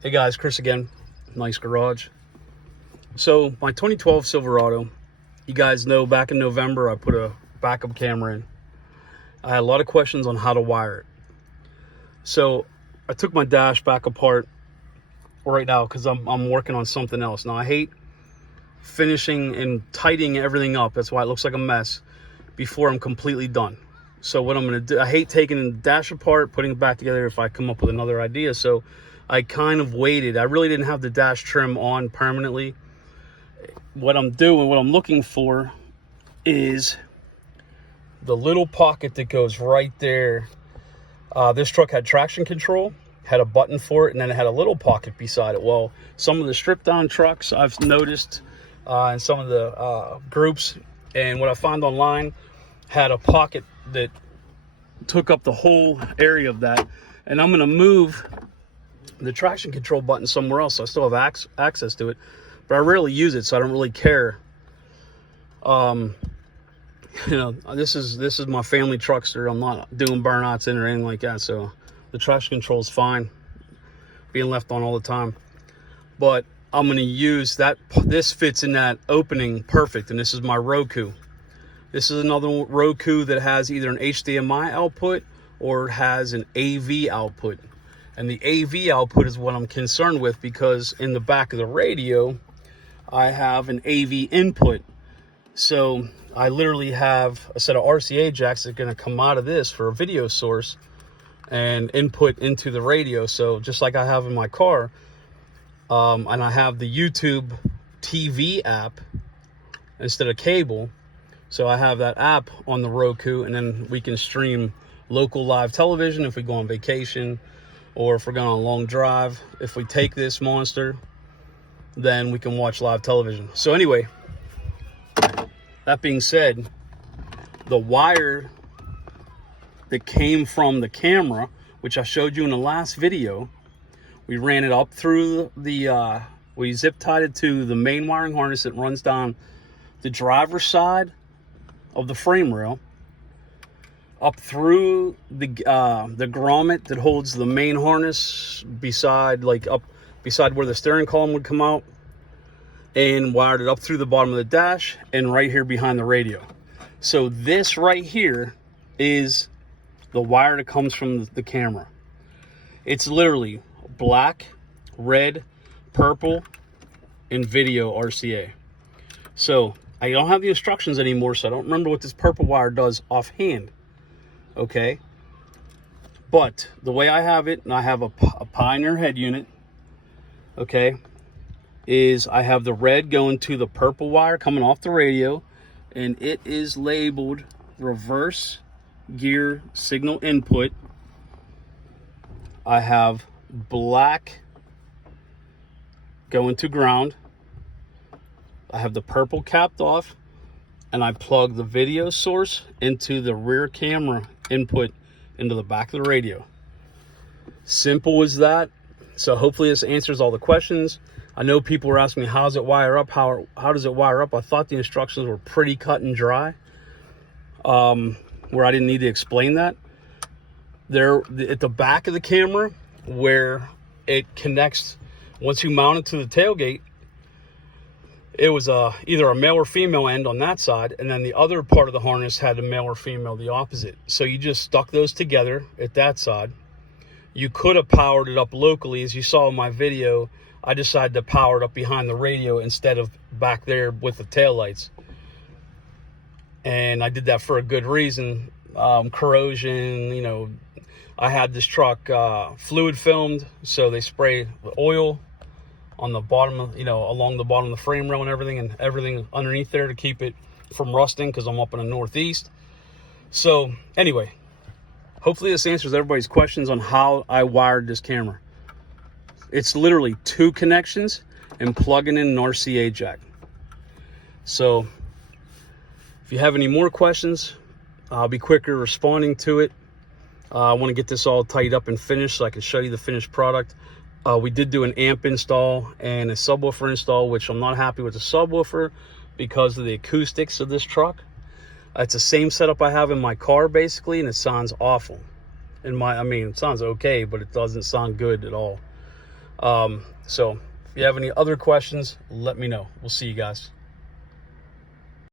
Hey guys, Chris again, Nice Garage. So my 2012 Silverado, you guys know back in November I put a backup camera in. I had a lot of questions on how to wire it. So I took my dash back apart right now because I'm working on something else. Now I hate finishing and tidying everything up. That's why it looks like a mess before I'm completely done. So what I'm going to do, I hate taking the dash apart, putting it back together if I come up with another idea. So I kind of waited. I really didn't have the dash trim on permanently. What I'm looking for is the little pocket that goes right there. This truck had traction control, had a button for it, and then it had a little pocket beside it. Well, some of the stripped down trucks I've noticed in some of the groups, and what I found online, had a pocket that took up the whole area of that. And I'm going to move the traction control button somewhere else, so I still have access to it, but I rarely use it, so I don't really care. This is my family truckster. I'm not doing burnouts in or anything like that, so the traction control is fine, being left on all the time. But I'm going to use that. This fits in that opening perfect, and this is my Roku. This is another Roku that has either an HDMI output or it has an AV output. And the AV output is what I'm concerned with, because in the back of the radio, I have an AV input. So I literally have a set of RCA jacks that are going to come out of this for a video source and input into the radio. So just like I have in my car, and I have the YouTube TV app instead of cable. So I have that app on the Roku, and then we can stream local live television if we go on vacation, or if we're going on a long drive. If we take this monster, then we can watch live television. So anyway, that being said, the wire that came from the camera, which I showed you in the last video, we ran it up through the, we zip tied it to the main wiring harness that runs down the driver's side of the frame rail, up through the grommet that holds the main harness beside where the steering column would come out, and wired it up through the bottom of the dash and right here behind the radio. So this right here is the wire that comes from the camera. It's literally black, red, purple, and video RCA. So I don't have the instructions anymore, so I don't remember what this purple wire does offhand. Okay, but the way I have it, and I have a Pioneer head unit, okay, is I have the red going to the purple wire coming off the radio, and it is labeled reverse gear signal input. I have black going to ground. I have the purple capped off, and I plug the video source into the rear camera input into the back of the radio. Simple as that. So hopefully this answers all the questions. I know people were asking me, how does it wire up? How does it wire up? I thought the instructions were pretty cut and dry, where I didn't need to explain that. There at the back of the camera, where it connects, once you mount it to the tailgate, it was either a male or female end on that side, and then the other part of the harness had a male or female, the opposite. So you just stuck those together at that side. You could have powered it up locally. As you saw in my video, I decided to power it up behind the radio instead of back there with the taillights. And I did that for a good reason. Corrosion, I had this truck fluid filmed, so they spray oil on the bottom of, along the bottom of the frame rail and everything underneath there to keep it from rusting, because I'm up in the Northeast. So anyway, hopefully this answers everybody's questions on how I wired this camera. It's literally 2 connections and plugging in an RCA jack. So if you have any more questions, I'll be quicker responding to it. I want to get this all tied up and finished so I can show you the finished product. We did do an amp install and a subwoofer install, which I'm not happy with the subwoofer because of the acoustics of this truck. It's the same setup I have in my car basically, and it sounds awful. It sounds okay, but it doesn't sound good at all. So if you have any other questions, let me know. We'll see you guys.